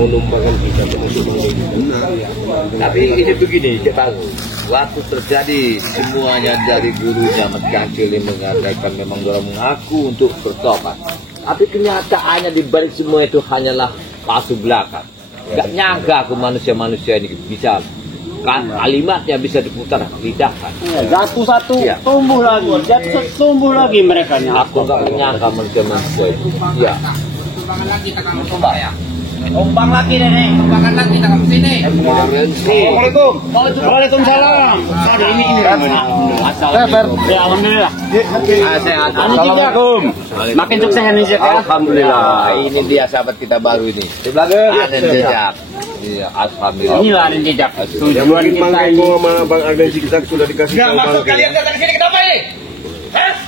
mau numpangkan kita termasuk Tapi ini begini, kita waktu terjadi semuanya dari gurunya Mas Kancil yang mengatakan memang orang mengaku untuk bertobat. Tapi kenyataannya di balik semua itu hanyalah palsu belaka. Gak nyangka aku manusia-manusia ini bisa kan kalimatnya bisa diputar lidah kan. Satu-satu tumbuh lagi, tumbuh lagi mereka. Aku gak menyangka manusia-manusia itu. Iya. Tumbangan lagi kita kamu tumbang ya. Tumbang lagi nenek. Tumbangan lagi kita kamu sini. Assalamualaikum. Waalaikumsalam. Ada ini. Ya alhamdulillah. Sehat. Assalamualaikum. Makin sukses Indonesia ya. Alhamdulillah. Ini dia sahabat kita baru ini. Di belakang ada jejak. Iya, alhamdulillah. Inilah ada jejak. yang mungkin mangkaimu sama Bang Arden kita sudah dikasih tahu. Maksud kalian datang ke sini kenapa ini?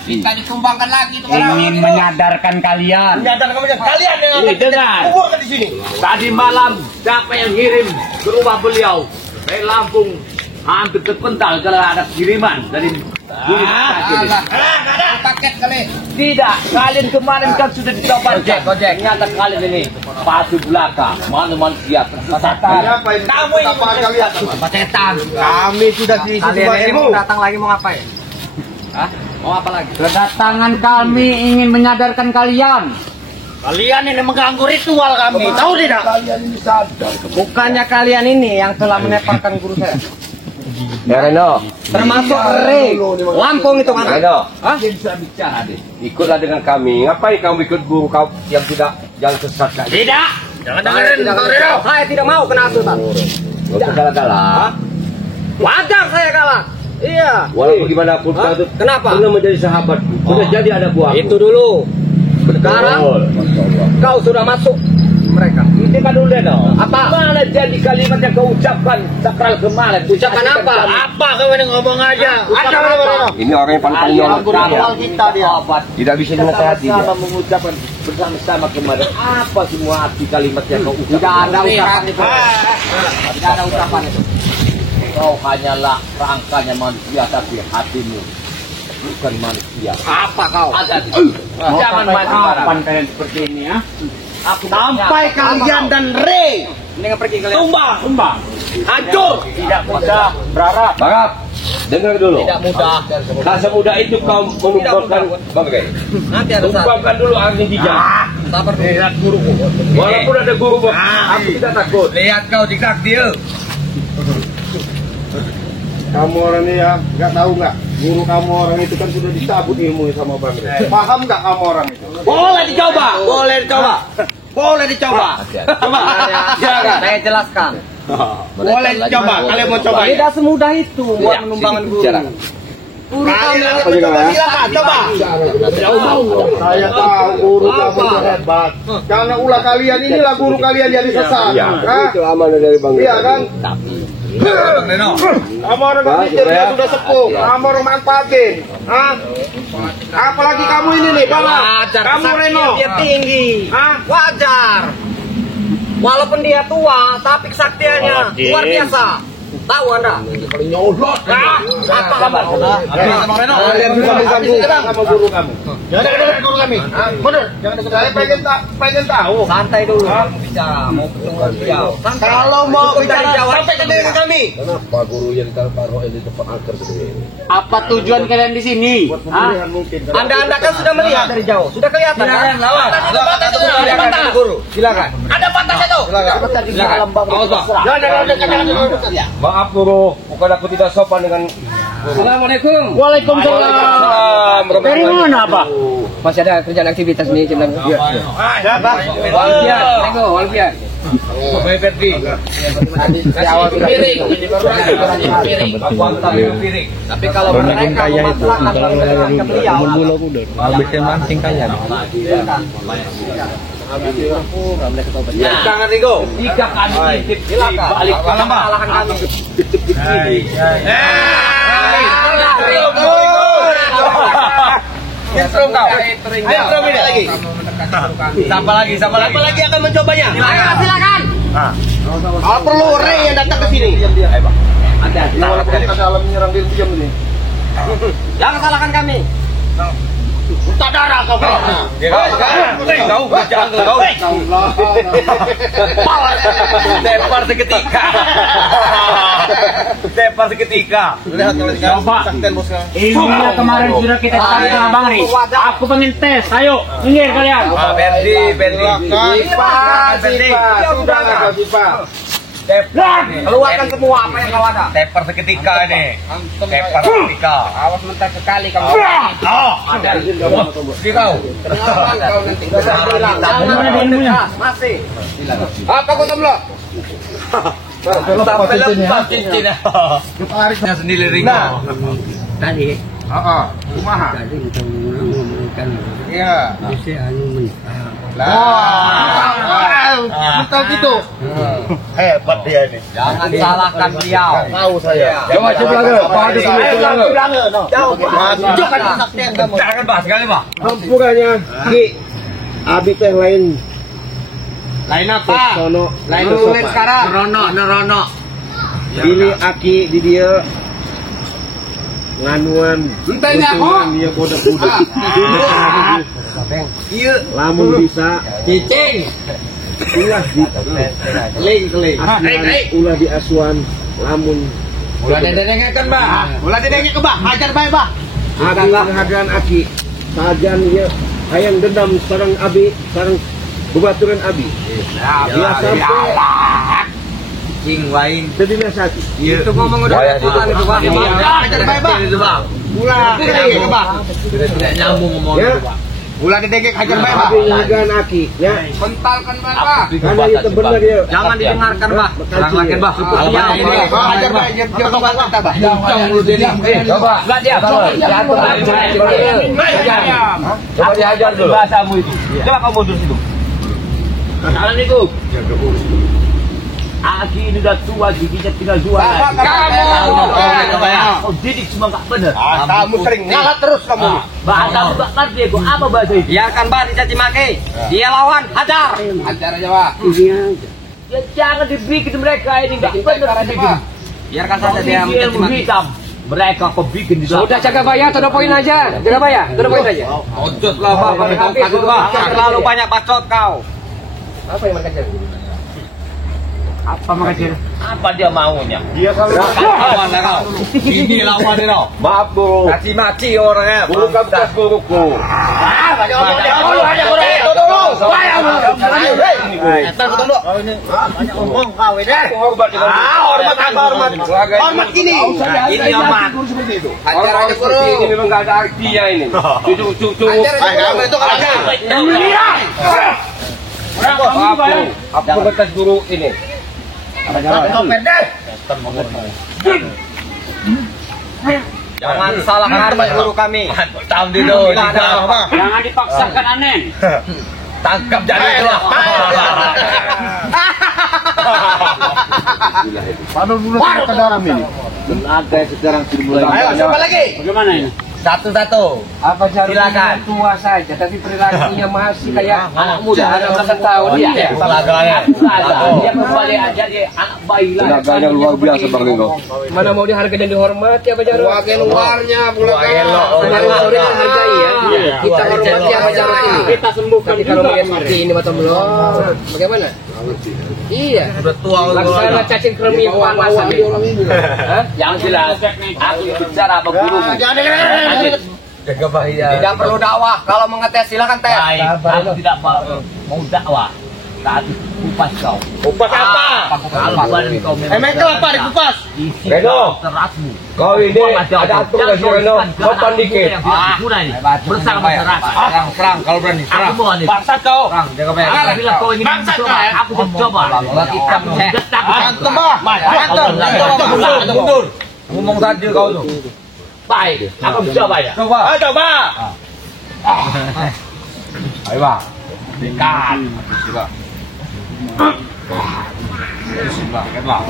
Kita ditumbangkan lagi itu Ingin menyadarkan kalian. Menyadar kalian yang akan dengar. kuburkan di sini. Tadi malam siapa yang kirim ke rumah beliau? Dari Lampung hampir terpental kalau ada kiriman dari Paket kali. Tidak, kalian kemarin kan sudah dicoba Gojek. Ternyata kalian ini palsu belaka, manusia tersesat. Kamu ini kalian Setan. Kami sudah diisi semua ilmu. datang lagi mau ngapain? Hah? Mau apa lagi? Kedatangan kami ingin menyadarkan kalian. Kalian ini mengganggu ritual kami. Tahu tidak? Kalian ini sadar. Bukannya kalian ini yang telah meneparkan guru saya. Ya Reno. Termasuk Re. Lampung itu kan? Reno. Bisa bicara deh. Ikutlah dengan kami. Ngapain kamu ikut guru kau yang tidak yang sesat kayak gitu? Tidak. Jangan dengerin Reno. Saya tidak mau kena asutan. Gak usah kalah-kalah. Wajar saya kalah. Iya. Walaupun gimana pun kau itu Kenapa? pernah menjadi sahabat. Sudah jadi ada buah. Itu dulu. Sekarang kau sudah masuk mereka. Ini kan dulu deh dong. Apa? Mana jadi kalimat yang kau ucapkan sakral kemarin? Ucapkan apa? Apa kau ini ngomong aja? Ada apa? Ini orang yang paling nyolot. kita dia. Tidak bisa dinasehati. Iya. Sama mengucapkan bersama-sama kemarin apa semua arti kalimat yang kau ucapkan? Tidak ada ucapan itu. Tidak ada ucapan itu. Kau hanyalah rangkanya manusia tapi hatimu bukan manusia. Apa kau? Ada. Jangan Kapan main kalian seperti ini ya? Sampai kalian dan Re dengan pergi kalian. Tumbang. Hancur. Tidak mudah berharap. Barap, dengar dulu. Tidak mudah. Tak semudah itu kau menumbangkan bangkai. Nanti ada saat. Tumbangkan dulu angin hijau. Sabar dulu. Lihat guruku. Walaupun ada guru, aku tidak takut. Lihat kau dikak dia. Kamu orang ini ya, nggak tahu nggak? Guru kamu orang itu kan sudah dicabut ilmu sama Bang Arden. Paham nggak kamu orang itu? Boleh dicoba. Boleh dicoba. Boleh dicoba. Coba. Silakan. Saya jelaskan. Boleh coba, kalian mau coba ya? Tidak semudah itu buat menumbangkan guru. Guru kami silakan coba. Saya tahu guru kamu itu hebat. Karena ulah kalian inilah guru kalian jadi sesat. Itu amanah dari Bang. Iya kan? Kamu orang berpikir dia sudah sepuh, kamu orang manfaatin. Apalagi kamu ini nih, Bala. Kamu Reno. Dia tinggi. Wajar. Walaupun dia tua, tapi kesaktiannya luar biasa. Tahu Anda? Nyolot. Apa kamu? Kalian bisa mengganggu sama guru kamu. Jangan dekat guru kami. Benar. Saya pengen tahu. Santai dulu. Bicara mau ketemu beliau. Kalau mau bicara sampai ke dengan kami. Kenapa guru yang taruh di tempat angker seperti ini? Apa tujuan kalian di sini? Anda kan sudah melihat dari jauh. Sudah kelihatan kan? Silakan guru. Silakan. Ada batasnya tuh. Silakan. Silakan. Maaf guru, bukan aku tidak sopan dengan Assalamualaikum. Waalaikumsalam. Dari mana Pak? Masih ada kerjaan aktivitas nih Cimlang. Walfian, Walfian. Tapi kalau mereka memaksakan ke beliau, habisnya mancing kaya. Jangan Rigo. Jika kami titip di balik kesalahan kami. Titip di sini. Intro kau. Intro ini lagi. Siapa lagi akan mencobanya? Silakan. Kalau perlu Re yang datang ke sini. walaupun kita dalam menyerang diam ini. Jangan salahkan kami. Muntah darah kau. Kau jangan kau. Tepar seketika. Tepar seketika. Lihat kalau Coba. Ini kemarin sudah kita tanya Bang Ri. Aku pengen tes. Ayo, minggir kalian. Berdi. Keluarkan semua apa yang kau ada. Tepar seketika ini. Tepar seketika. Awas mentar sekali kamu. Ada di kau. Kau nanti bisa bilang. Masih. Apa kau tembak? Sampai lepas cincin. Yang sendiri ringan. Tadi. Kumaha. Tadi kita mengumumkan. Iya. Bisa Betul gitu. Hebat dia ini. Jangan salahkan beliau. Tahu saya. Coba coba. Jangan bahas sekali, Pak. Hampurannya Ki. Abi teh lain. Lain apa? Sono. Lain sekarang. Nerono. Ini aki di dia nganuan. Entahnya, untungan dia budak-budak. Iya. Lamun bisa Cicing. ulah di Keling. ulah di asuhan lamun Ulah dendengakan, Mbak. Ulah dendengnya ke, Mbak. Hajar bae, Mbak. hagan aki sajan dia hayang dendam sareng abi sareng bebaturan abi dia sampai Cing lain. sedina sakit Itu ngomong udah Tuhan itu, Pak. Hajar bae, Mbak. Ulah dendengnya ke, Mbak. Tidak nyambung ngomong ya itu, Pak. Ulah dendengnya hajar bae, Pak. abi hagan aki ya Pentalkan bae, Pak. karena itu benar dia Jangan didengarkan, Pak. Terangkan, Pak. Alamat ini. Hajar bae, dia ngomong apa, Pak? Coba. Coba dihajar dulu. Bahasamu itu. Coba kamu mundur situ. Jalan itu. Aki ini udah tua, giginya tinggal dua. Oh, didik cuma nggak bener. kamu sering ngalah terus kamu Bahasa nggak ngerti aku apa bahasa itu. Biarkan, Pak, dicaci maki. Dia lawan, hajar. Hajar aja, Pak. Ya jangan dibikin mereka ini nggak bener dibikin. Biarkan saja dia mencaci Ilmu maki. hitam. Mereka kau bikin di sana. Udah jaga bayar, to the point aja. Jaga bayar, to the point aja. Ojot lah, Pak. Pakai tongkat itu, Pak. Terlalu banyak bacot kau. Apa yang mereka jadi? Apa makasih? Apa dia maunya? dia kalau Lawan lah kau. Ini lawan dia, kau. Maaf bu. Caci maki orangnya. Bukan bekas guruku. Hormat gini. Ini hormat. Hajar aja, guru. ini memang nggak ada artinya ini cucu Hajar itu kalau aku bekas guru ini jangan salahkan guru kami. Tahu di dulu. Jangan dipaksakan Anen. Tangkap jadi itu. Paano dulu ke dalam ini Ada sekarang sudah mulai. Ayo, coba lagi. Bagaimana ini? Satu-satu. Apa Silakan. tua saja, tapi perilakunya masih kayak Anak muda. anak belasan tahun dia. Pelaganya. Dia kembali aja dia anak bayi lah. Tenaganya luar biasa Bang Ringo. Mana mau dihargai dan dihormati apa Jarot? Wakil luarnya pula Kemarin sore kan hargai ya. Kita hormati apa Jarot ini? Kita sembuhkan Tapi kalau melihat mati ini atau belum? Bagaimana? Iya. Sudah tua. Laksana cacing kremi yang panas ini. Yang jelas. Aku bicara apa guru. Jaga bahaya. Tidak perlu dakwah. Kalau mengetes silakan tes. Baik. Aku tidak mau dakwah. Saat kupas kau. Kupas apa? Kalau badan kau memang. Emang apa dikupas? Isi Reno. terasmu. Kau ini ada atur nggak sih Reno? Sopan dikit. Bersama masyarakat. Serang kalau berani. Aku mau nih. Bangsat kau. Serang, jaga bayar. Bila kau ingin mencoba, aku mau coba. Kita Detak. Antum bah. Antum. Mundur. ngomong tadi kau tuh. Baik. Aku mencoba ya. Coba. Ayo coba. Ayo, Pak. Dekat. Coba. Bismillah, kan, Pak.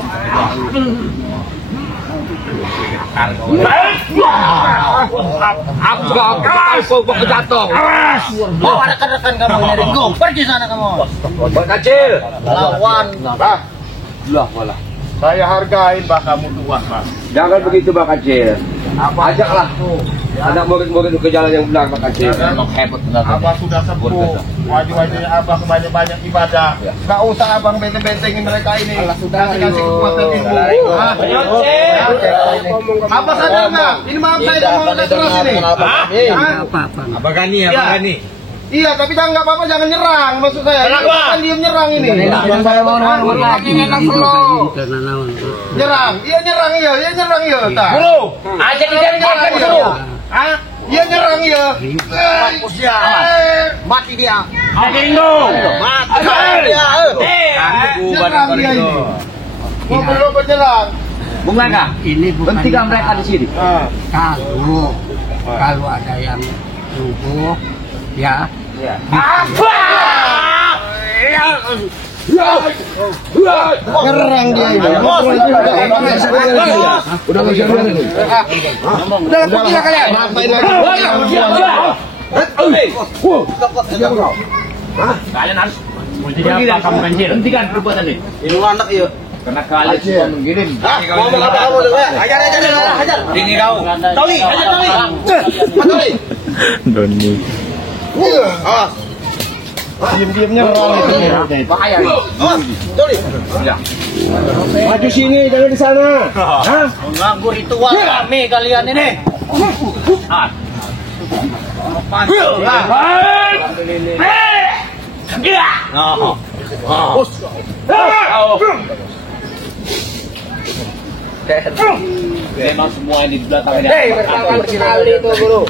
Aku juga tahu kau jatuh. Oh, ada rekan kamu ini Ringo. Pergi sana kamu. Bang Kacil. Lawan. Bah, Lah malah. saya hargain bah kamu tua, Mas. Jangan begitu Bang Kacil. Ajaklah anak murid-murid ke jalan yang benar, Pak Kacil. Memang hebat benar. Abah sudah sepuh, wajib-wajibnya Abah banyak ibadah. Gak usah Abang benteng-bentengin mereka ini. Kasih kekuatan ilmu. Abah sadar nggak? Ini maaf saya ngomong keras ini. Abang Gani, Abang Gani. Iya, tapi jangan nggak apa-apa, jangan nyerang. Maksud saya, kan diem nyerang ini. Nyerang, iya nyerang iya. Guru, aja dijadikan guru. Ah, iya nyerang iya. Mati dia. Ringo. Mati dia. Nyerang dia ini. Ngobrol nyerang. Bung Laka, Ini bukan hentikan mereka di sini. kalau ada yang lumpuh ya Nyerang dia ini. Udah bisa ini. Udah pergi kalian. Ngapain Kalian harus pergi dari kamu banjir. Hentikan perbuatan ini. Ini anak iya. Karena kalian sudah mengirim. Ngomong apa kamu dulu ya? Hajar. Ini kau. Toli, hajar Toli. Toli. Doni. Diam-diam nyerang itu. Bahaya. Toli. Maju sini, jangan di sana. Mengganggu ritual kami kalian ini. Memang semua ini di belakang ini. Sekali itu guru.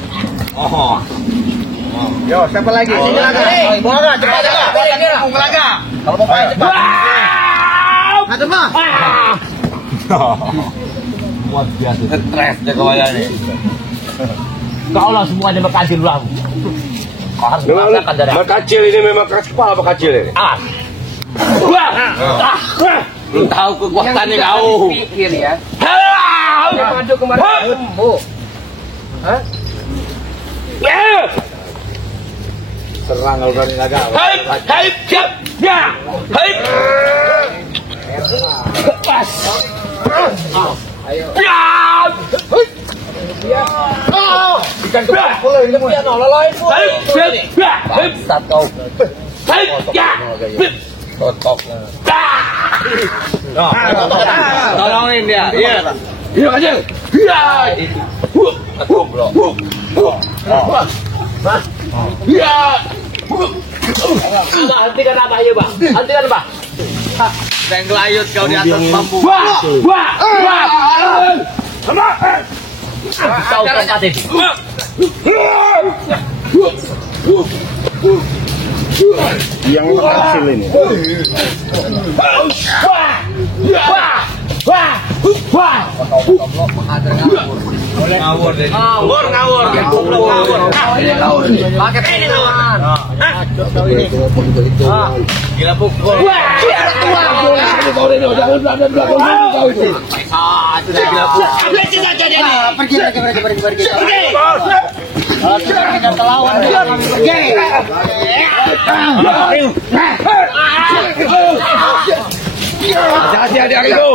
Yo, siapa lagi? Sini lagi. Bola, cepat aja. Bola. Kalau mau main cepat. Ada mah. Luar biasa. Stres dia kawayan ini. Kau lah semuanya berkaji dulu aku. Kau harus merasakan dari Mak Kacil ini memang keras kepala Pak Kacil ini. Belum tahu kekuatannya kau. pikir ya Maju kemarin sembuh. Serang kalau berani naga. Ikan kepala ini punya nol lain. Satu. Totok. Tolongin dia. Iya. Iya aja. Goblok. hentikan apa ya, Pak? Hentikan, Pak. Tenggelayut kau di atas bambu. Kau tempat ini. Yang kecil ini. Ngawur deh. Ngawur. Pakai ini lawan. Gila pukul. Pergi. kita terlawan dia Hati-hati adik itu.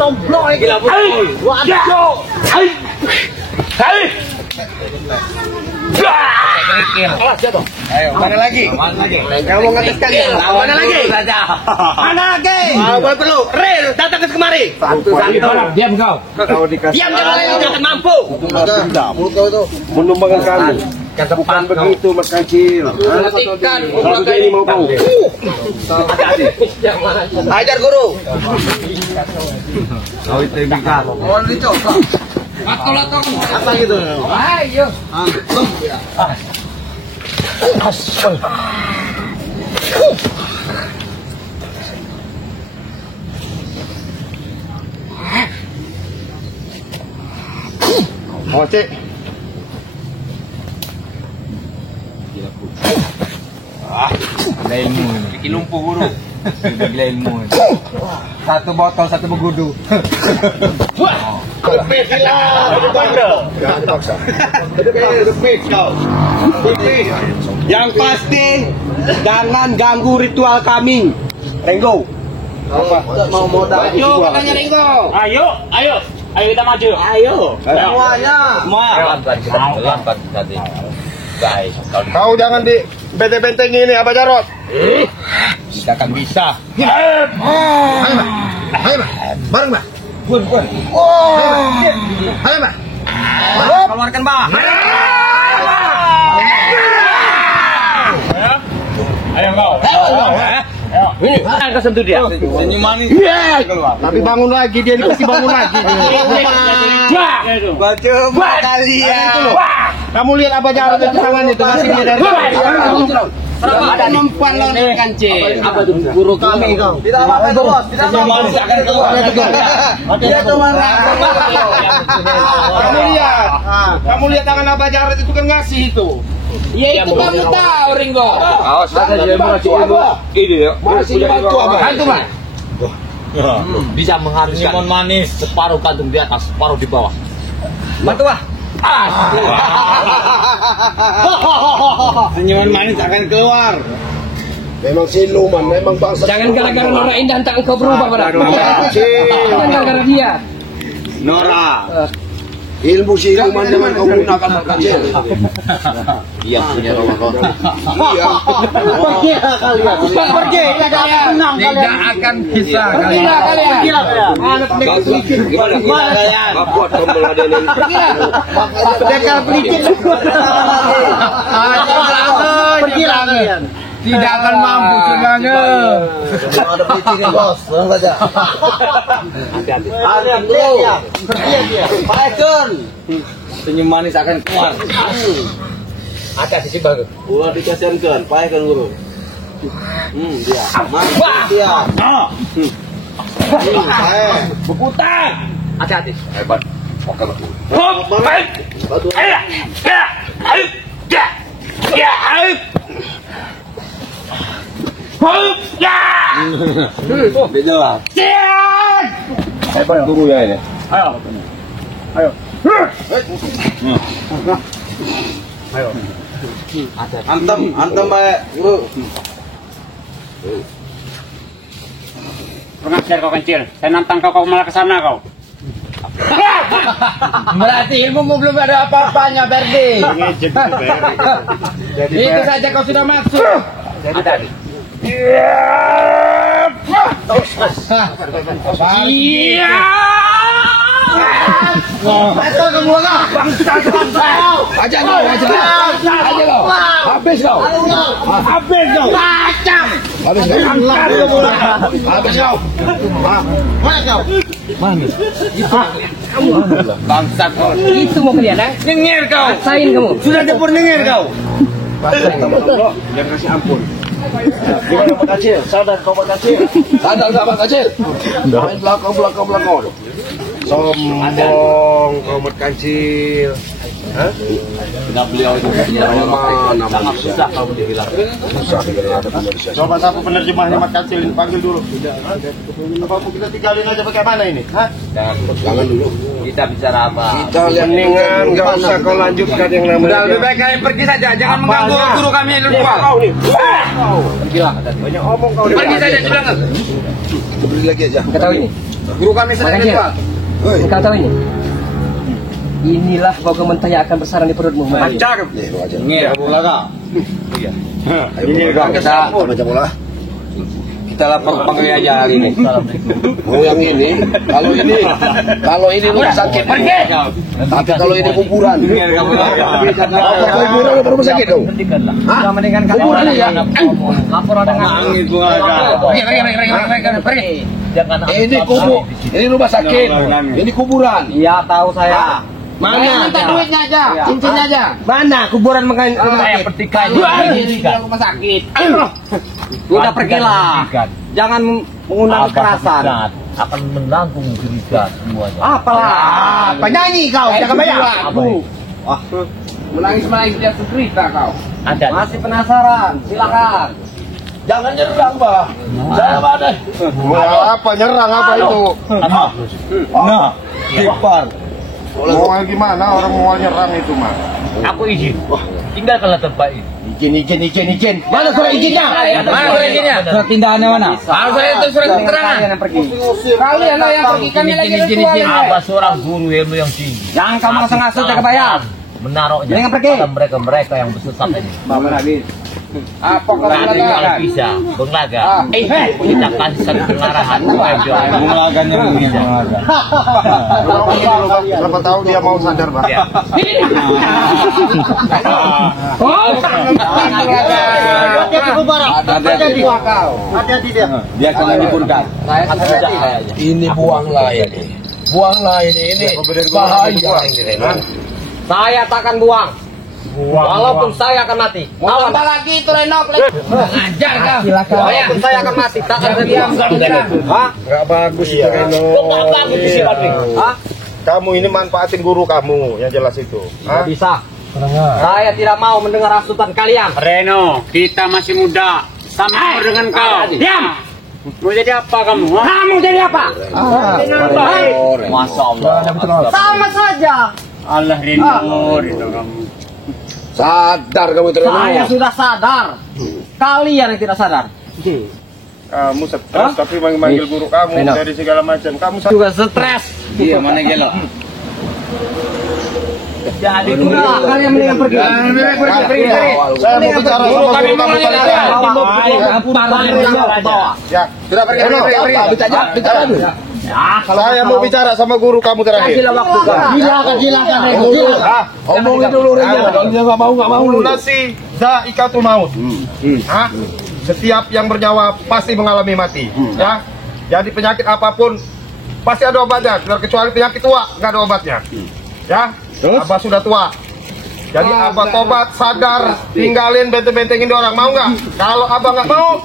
Tomblok gila pukul. Waduh. Ayo, mana lagi? Kamu mau ngetes kalian? Mana lagi? Mana lagi? Buat perlu. Rel, datang ke kemari. Diam kau. Diam jangan lain jangan mampu. Menumbangkan kami. Bukan begitu Mas Kacil. Satu ini mau kau. Ajar guru. Kau itu bingkai. Mohon dicoba. Apa gitu? Ayo. Oh, Cik. Ada ilmu ini. Bikin lumpuh guru. Gila ilmu ini. Satu botol, satu begudu. Yang pasti jangan ganggu ritual kami. Renggo. Mau modal. Ayo katanya Ringo. Ayo kita maju. Ayo. Semuanya. Lambat tadi. Guys, Kau jangan di benteng-benteng ini, Abah Jarot. kita akan bisa. Ayo, Mbak. Bareng, Mbak. Bun. Ayo, Mbak. Keluarkan, Mbak. Ayo kau. Ini kesentuh dia. Senyum manis. Tapi bangun lagi, dia dikasih bangun lagi. Coba kalian. Kamu lihat Abah Jarot itu tangannya itu masih dia dari. Ada mempuan lawan kancil. Apa tuh guru kami kau? Tidak apa-apa itu, Bos. Tidak Senyum manis akan keluar. Dia kemana? Kamu lihat tangan Abah Jarot itu kan ngasih itu. Ya itu kamu tahu Ringo. Awas saja dia masih ini ya. Masih bantu Abah. Bantu, Mas. Bisa mengharuskan Senyuman manis. separuh kantung di atas, separuh di bawah. Bantu, Wah. Senyuman manis akan keluar. Memang siluman, memang bangsa. Jangan gara-gara Nora Indah tak engkau berubah pada. Jangan gara-gara dia. Nora. Ilmu siluman jangan kau gunakan kecil. Iya punya rumah kau. Iya. Pergi kalian. Tidak akan bisa Pergilah kalian. Gimana kalian? Buat tombol ada ini. Pendekar pelicin. Pergilah kalian. tidak akan mampu sebenarnya. Ada pelicin Bos, tenang saja. Hati-hati. Ada dia. Paikun. Senyum manis akan keluar. Hati-hati sih bagus. Ulah dikasihankan, paikun guru. Dia. Mantap dia. Berputar. Hati-hati. Hebat. Oke, betul. Batu. Dia jawab. Hebat guru ya ini. Antem baik guru. Pengajar kau kecil. Saya nantang kau malah ke sana kau. Berarti ilmu belum ada apa-apanya, Berdi. Itu saja kau sudah masuk. Hati-hati. Betul kamu lah. Aja kau. Habis kau. Habis kau. Bangsat kau. Itu mau kalian, eh? Nyengir kau. Rasain kamu. Sudah dapur nyengir kau. Yang kasih ampun. Gimana Pak Kacil? Sadar kau Pak Kacil? Sadar nggak Pak Kacil? Main belakang. Sombong kau Pak Kacil. Dengan beliau itu sangat susah kau dihilang. Coba siapa penerjemahnya Mat Kacil ini panggil dulu. Apa kita tinggalin aja bagaimana ini? Hah? Jangan dulu. Kita bicara apa? Kita mendingan nggak usah kau lanjutkan yang namanya. Udah lebih baik kalian pergi saja. Jangan mengganggu guru kami di luar. Pergilah. Banyak omong kau di Pergi saja bilang. Beli lagi aja. Kau tahu ini? Guru kami sedang di luar. Kau tahu ini? Inilah bau mentah yang akan bersarang di perutmu. Macam. Nyengir bola kau. Ini Kita kita lapor panggil aja hari ini. Oh yang ini, kalau ini rumah sakit. Pergi. Tapi kalau ini kuburan. Nyengir kamu. Kuburan apa rumah sakit dong? Hah? Mendingan kalian Kuburan ya? lapor dengan Angin bunga kau. pergi. Jangan Ini rumah sakit. Ini kuburan. Iya, tahu saya. Mana? Minta duitnya aja, cincinnya aja. Mana kuburan rumah sakit? Di rumah sakit. Udah pergilah. Jangan mengundang kekerasan. akan menanggung cerita semuanya. Apalah? Penyanyi kau, jangan bayar. Wah, menangis dia cerita kau. Ada. Masih penasaran? Silakan. Jangan nyerang, Bah. Jangan ada. Apa nyerang apa itu? Nah, kipar. Mau gimana orang mau nyerang itu mah? Aku izin. Tinggalkanlah tempat ini. Izin. Mana surat izinnya? Mana surat izinnya? Surat tindakannya mana? Harus itu surat keterangan. Kalian yang pergi. Kalian lah yang pergi, kami lagi ritual. Apa seorang guru ilmu yang tinggi Jangan kamu ngasut-ngasut ya kebayang. menaruhnya Jangan pergi. pada mereka yang bersesat ini. Apa kamu Nanti kalau katakan? bisa Benglaga, kita kasih satu pengarahan Benglagannya bisa. Berapa tahun dia mau sadar, Pak? Ya. Hati-hati dia. Dia akan dipurkan. Ini buanglah ini. Buanglah ini bahaya ini. Saya takkan buang. Walaupun saya akan mati. Mau apa lagi itu Renok? Ajar kau. Walaupun saya akan mati, takkan saya diam. Hah? Enggak bagus itu Renok. Kok bagus sih Pak? Hah? Kamu ini manfaatin guru kamu, yang jelas itu. Tidak bisa. Saya tidak mau mendengar hasutan kalian. Reno, kita masih muda. Sama dengan kau. Diam. Mau jadi apa kamu? Kamu jadi apa? Masya Allah. Sama saja. Allah Reno kamu. Sadar kamu itu Saya sudah sadar. Kalian yang tidak sadar. Kamu stres tapi manggil guru kamu dari segala macam. Kamu Juga stres. Iya, mana gelo? Jadi kalian mendingan pergi. pergi. Saya mau bicara sama guru kamu tadi. Ya, sudah pergi. Bicara dulu. Saya mau bicara sama guru kamu terakhir. Silakan. Omongin dulu Reza. Kalau dia nggak mau. Nasi zaikatul maut. Hah? Setiap yang bernyawa pasti mengalami mati. Ya. Jadi penyakit apapun pasti ada obatnya. Kecuali penyakit tua nggak ada obatnya. Ya. Abah sudah tua. Jadi Abah tobat, sadar, tinggalin benteng-bentengin orang. Mau nggak? Kalau Abah nggak mau,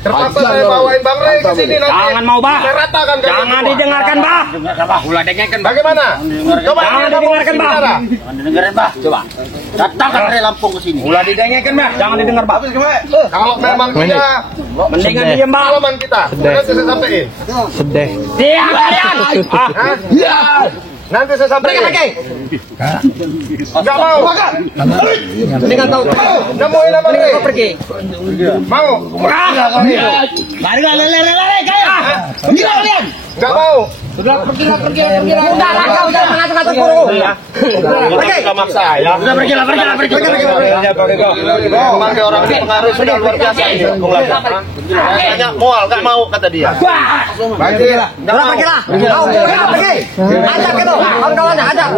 terpaksa saya bawain Bang Rey ke sini nanti. Jangan mau, Bah. Saya ratakan kalian Jangan semua. didengarkan, Bah. Ulah dengarkan, Bah. Bagaimana? Coba Jangan kamu didengarkan, Bah. bicara. Jangan didengarkan, Bah. Coba. Datangkan dari Lampung ke sini. Ulah didengarkan, Bah. Jangan didengar, Bah. Kalau memang tidak, Mendingan diam, Bah. pengalaman kita. Nanti saya sampaikan. Diam kalian. Hah? Nanti saya sampaikan. Nggak mau. Dengan tahu. Nemuin apa Rey? Pergi. Mau? Lari kayak. Gila kalian. Nggak mau. Udah lah kau jangan mengacau-ngacau guru. Pergi. Nggak maksa ya. Udah pergilah. Memang orang ini pengaruh sudah luar biasa ini. Kayaknya mual, nggak mau kata dia. Pergilah. Udah pergilah. Kau pergi. Ajak itu. Kawan-kawannya ajak.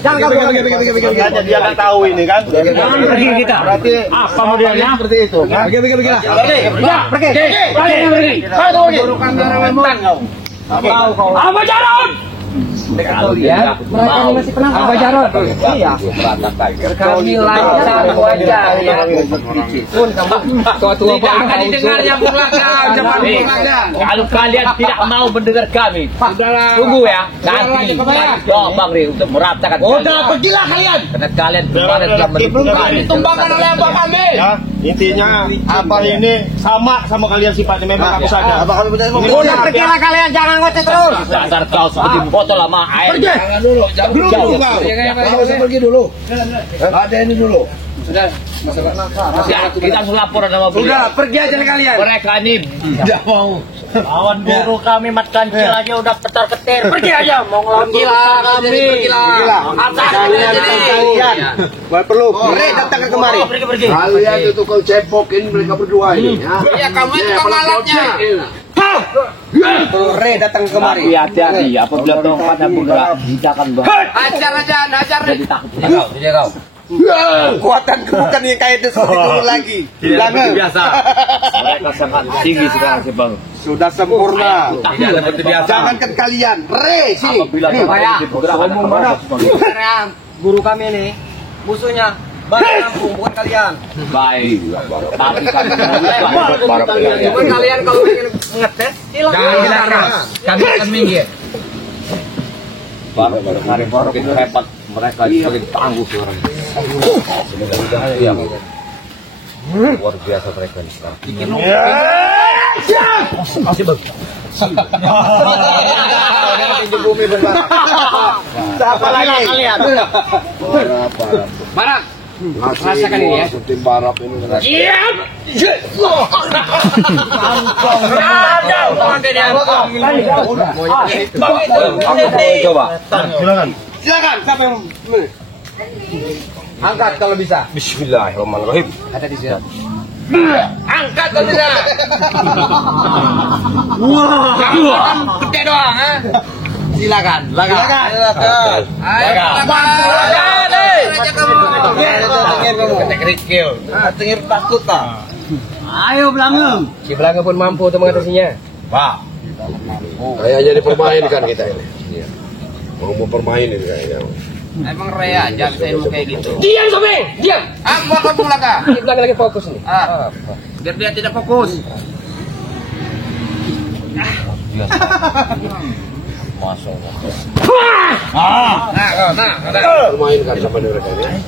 Jangan kau Makanya dia nggak tahu ini kan. Jangan pergi kita. Berarti Apa modelnya? seperti itu. pergilah. Pergi. Apa jalan? Mereka masih kenapa? Apa Jarod? Iya. Kami lancar wajah ya. Tua-tua Tidak akan didengarnya belakang. Kalau kalian tidak mau mendengar kami, tunggu ya. Nanti Bang Rey untuk meratakan. Udah pergilah kalian. Karena kalian kemarin telah ditumbangkan oleh abah kami. Ya, intinya abah ini sama kalian sifatnya memang aku sadar. Udah pergilah kalian, jangan ngoceh terus. Dasar kau seperti botol lama air. Jangan dulu kau. Kau usah pergi dulu. Ada ini dulu. Kita harus laporan sama beliau. Udah, pergi aja kalian. Mereka ini tidak mau. Lawan guru kami mat kancil aja udah petar-petir. Pergi aja, mau ngelawan kami. Kalian. Gak perlu. Rey datang kemari. Pergi. Kalian itu kau cepokin mereka berdua ini. Iya, kamu itu pengalatnya. Rey datang kemari. Hati-hati apabila tongkatnya bergerak, tidak akan Ajar aja. jadi takut. Tidak kau. Kekuatan bukan yang kayak itu seperti dulu lagi. Tidak biasa. Mereka sangat tinggi sekarang sih Bang. Sudah sempurna. Tidak seperti biasa. Jangankan kalian, Rey sini. Apabila tongkatnya bergerak, Guru kami ini musuhnya Balik Lampung, bukan kalian. baik. Tapi kami Cuman kalian kalau ingin ngetes, silakan. Kami akan minggir. baru hari makin hebat mereka semakin tangguh suara. Iya. Luar biasa mereka ini sekarang. Masih bang. Siapa lagi kalian? Barak, Rasakan ini ya. Tim barap ini. Coba. Silakan. Siapa yang angkat kalau bisa. Bismillahirrahmanirrahim. Ada di sini. Angkat kalau bisa. Wah. Gede doang, ha? Silakan. Silakan. Ayo. Tengir takut tak? Ayo Belangem. Si Belangem pun mampu untuk mengatasinya. Wah. Kayak jadi permainkan kita ini. Mau mempermainin kayaknya. Emang Rea aja bisa ilmu kayak gitu. Diam Sobeng, diam. Apa kamu laka? Ini Belangem lagi fokus nih. Biar dia tidak fokus. Masuk. Nah. Permainkan sama mereka ini.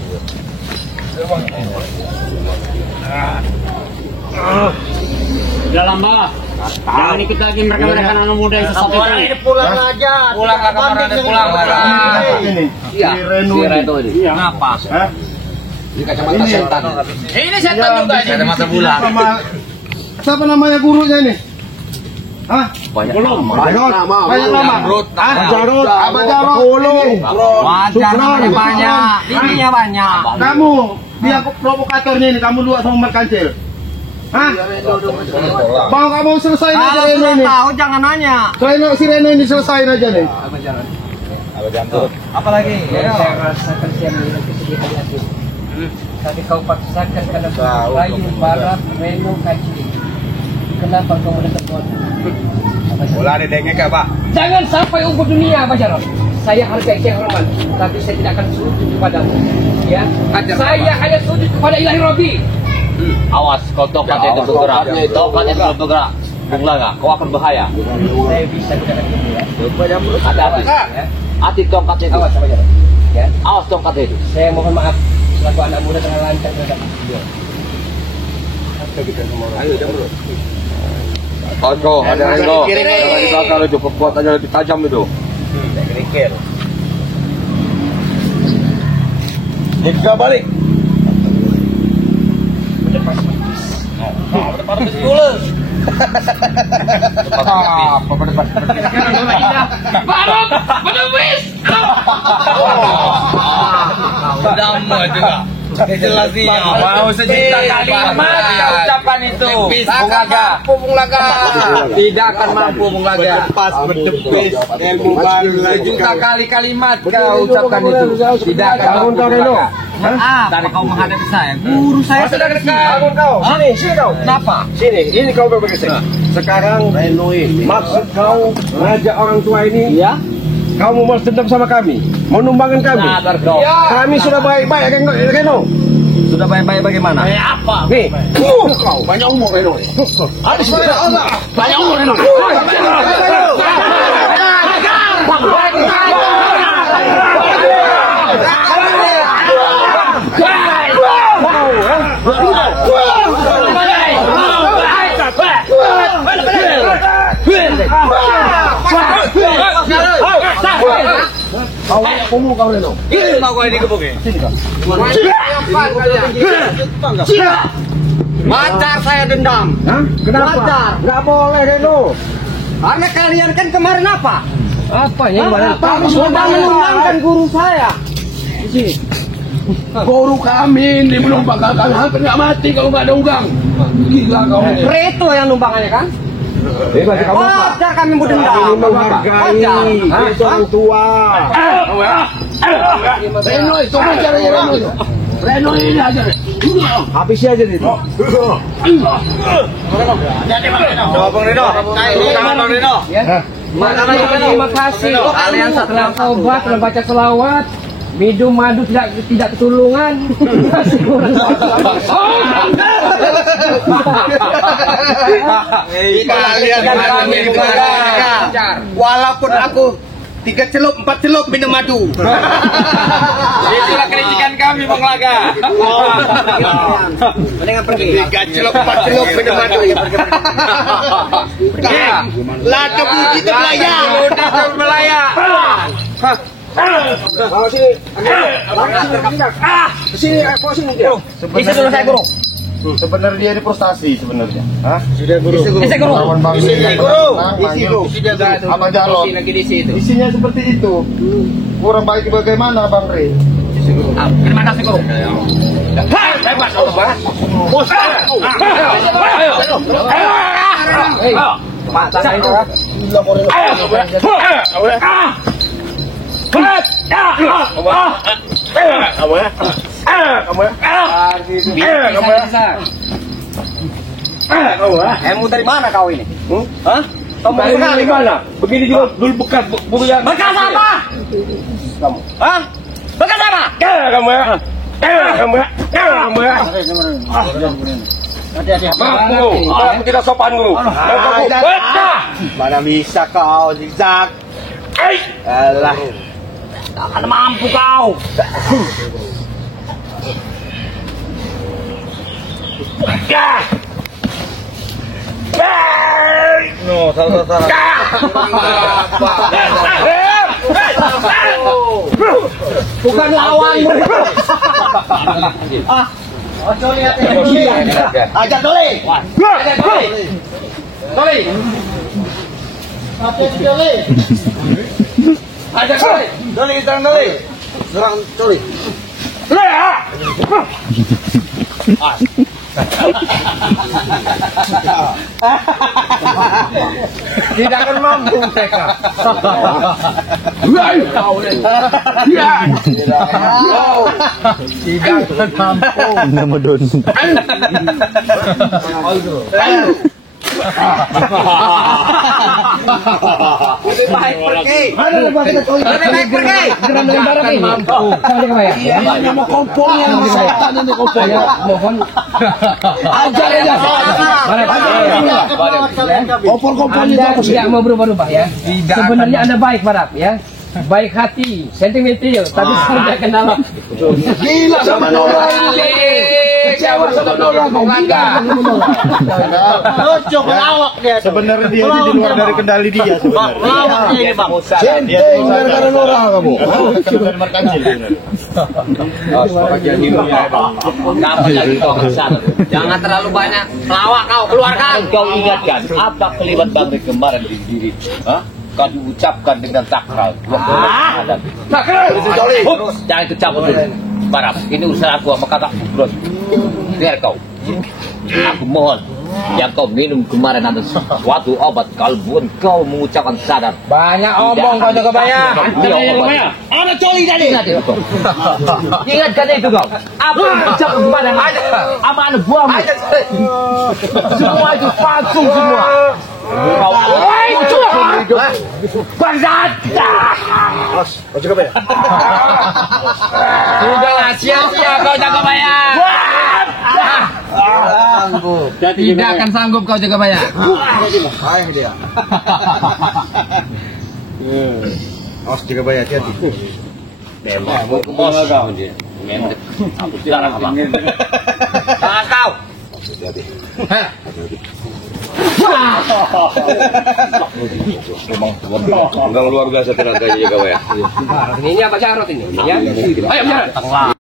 Udah lama. Jangan ikut lagi mereka anak muda yang sesat itu. Pulang aja. Pulang lah kamarnya pulang. Iya. Si Reno ini. Kenapa? Ini kacamata setan. Ini setan juga ini. Kacamata bulan. Siapa namanya gurunya ini? Hah? Banyak Belum. Banyak nama. Jarod. Abang Jarod. Wajar banyak. Ininya banyak. Kamu, dia provokatornya ini. Kamu dua sama Mat Kancil. Hah? Mau kamu selesain aja Reno ini. Tahu jangan nanya. Si Reno ini selesain aja nih. Apa lagi? Saya rasakan saya melihat kesedihan hati. Tapi kau paksakan karena bayu barat Reno kacil. Kenapa kau mendekat? Bola dengek Pak. Jangan sampai umur dunia, Pak Jarod. Saya hargai kehormatan, tapi saya tidak akan sujud kepadamu. Ya, saya hanya sujud kepada Ilahi Rabbi. Awas, kau tongkat itu bergerak. Tongkat itu bergerak. Bung Laga, kau akan bahaya. Saya bisa gunakan itu ya. Hati-hati. Hati tongkat itu. Awas, Pak Jarod. Ya, Awas tongkat itu. saya mohon maaf selaku anak muda terlalu lancar terhadap beliau. Kau ada Reno. Di belakang itu kekuatannya lebih tajam itu. Jika balik. Barok, menewis. Damai juga. Jelasnya. Mau sejuta kalimat ucapan itu. Bung Laga. Tidak akan mampu Bung Laga. Pas berdepis ilmu baru Sejuta kali kalimat kau ucapkan itu. Tidak akan mampu Bung Laga. Dari kau menghadapi saya. Guru saya sudah dekat. Bangun kau. Sini kau. Kenapa? Sini, ini kau bergeser. Sekarang maksud kau ngajak orang tua ini? Ya, Kau mau balas dendam sama kami? Mau numbangkan kami? sabar dong. Kami sudah baik-baik, Reno. Sudah baik-baik bagaimana? Apa? Nih, kau banyak umur Reno. Ada banyak umur Reno. Kau Reno. Ini mau kau ini kebukin. Wajar saya dendam. Kenapa? Wajar. Nggak boleh Reno. Karena kalian kan kemarin apa? Apa yang mana? Kamu Sudah menumbangkan guru saya. Guru kami ini belum bakal hampir nggak mati kalau nggak ada unggang. Gila kau ini. Reto yang numbangannya kan? Berarti kamu apa? Wajar kami mau dendam. Kami menghargai orang tua. Reno itu ajarnya Reno itu. Reno ini aja. Habisi aja itu. Bang Reno. Bang Reno. Terima kasih. Kalian telah taubat, telah baca selawat. Minum madu tidak ketulungan. Kalian walaupun aku 3 celup, 4 celup minum madu. Itulah kritikan kami Bang Laga. Mendingan pergi. 3 celup, 4 celup minum madu. Lah debu itu melayang. Debu melayang. Bawa sini. Sini, bawa sini dia. Isi dulu saya guru. Sebenarnya dia ini frustasi sebenarnya. Hah? Sudah guru. Isi guru. Lawan Bang Rey yang menang, manggil apa Jarot. Isinya seperti itu. Kurang baik bagaimana Bang Rey? Terima kasih guru. Bebas Bang. Bos. Ayo. Pak, saya itu. Ilmu dari mana kau ini? Hah? Kamu dari mana? Begini juga dulu bekas bukunya. Bekas apa? Kamu. Hah? Bekas apa? Kamu ya. Kamu ya. Kamu ya. Kamu tidak sopan guru. Mana bisa kau zigzag? Alah. Tak akan mampu kau. No, salah. Bukan lawanmu. Ajak Doli. Ajak Doli. Doli. Ajak Doli. Doli, serang Doli. Serang Doli. Tidak akan mampu mereka. Tidak akan mampu. Nama Don. Lebih baik pergi. Lebih baik pergi. Nama kompornya yang setan ini kompornya. Mohon. Ajar aja. Kompor-kompornya itu tidak mau berubah-ubah ya. Sebenarnya Anda baik Barap ya. Baik hati, sentimental, tapi sudah kenal. Gila sama Nora ini. Kecewa sama Nora, mau gila. Lucu pelawak dia. Sebenarnya dia di luar dari kendali dia sebenarnya. Pelawak ini bang. Centeng gara-gara Nora kamu. Kendali Markancil. Kamu lagi kau kesana. Jangan terlalu banyak pelawak kau, keluarkan. Kau ingatkan apa kelibat Bang Rey kemarin di diri? Hah? Kau diucapkan dengan sakral. Jangan ikut campur dulu. Barap, ini urusan aku sama kakakku bro. Biar kau. Aku mohon, yang kau minum kemarin ada suatu obat kalbuan kau mengucapkan sadar. Banyak omong kau jaga bayar. Ada coli tadi. Ingatkan itu kau. Apa yang mengucapkan kemarin? Apa anak buahmu? Semua itu palsu semua. Kau bangsat. Sudahlah, siap-siap kau jaga bayar. Tidak akan sanggup kau jaga bayar. Awas jaga bayar, hati-hati. Memang bos dia. Memang aku tidak apa. Jangan kau. Enggak luar biasa ternyata jaga bayar. Ini apa Jarot ini? Ya. Ayo Jarot.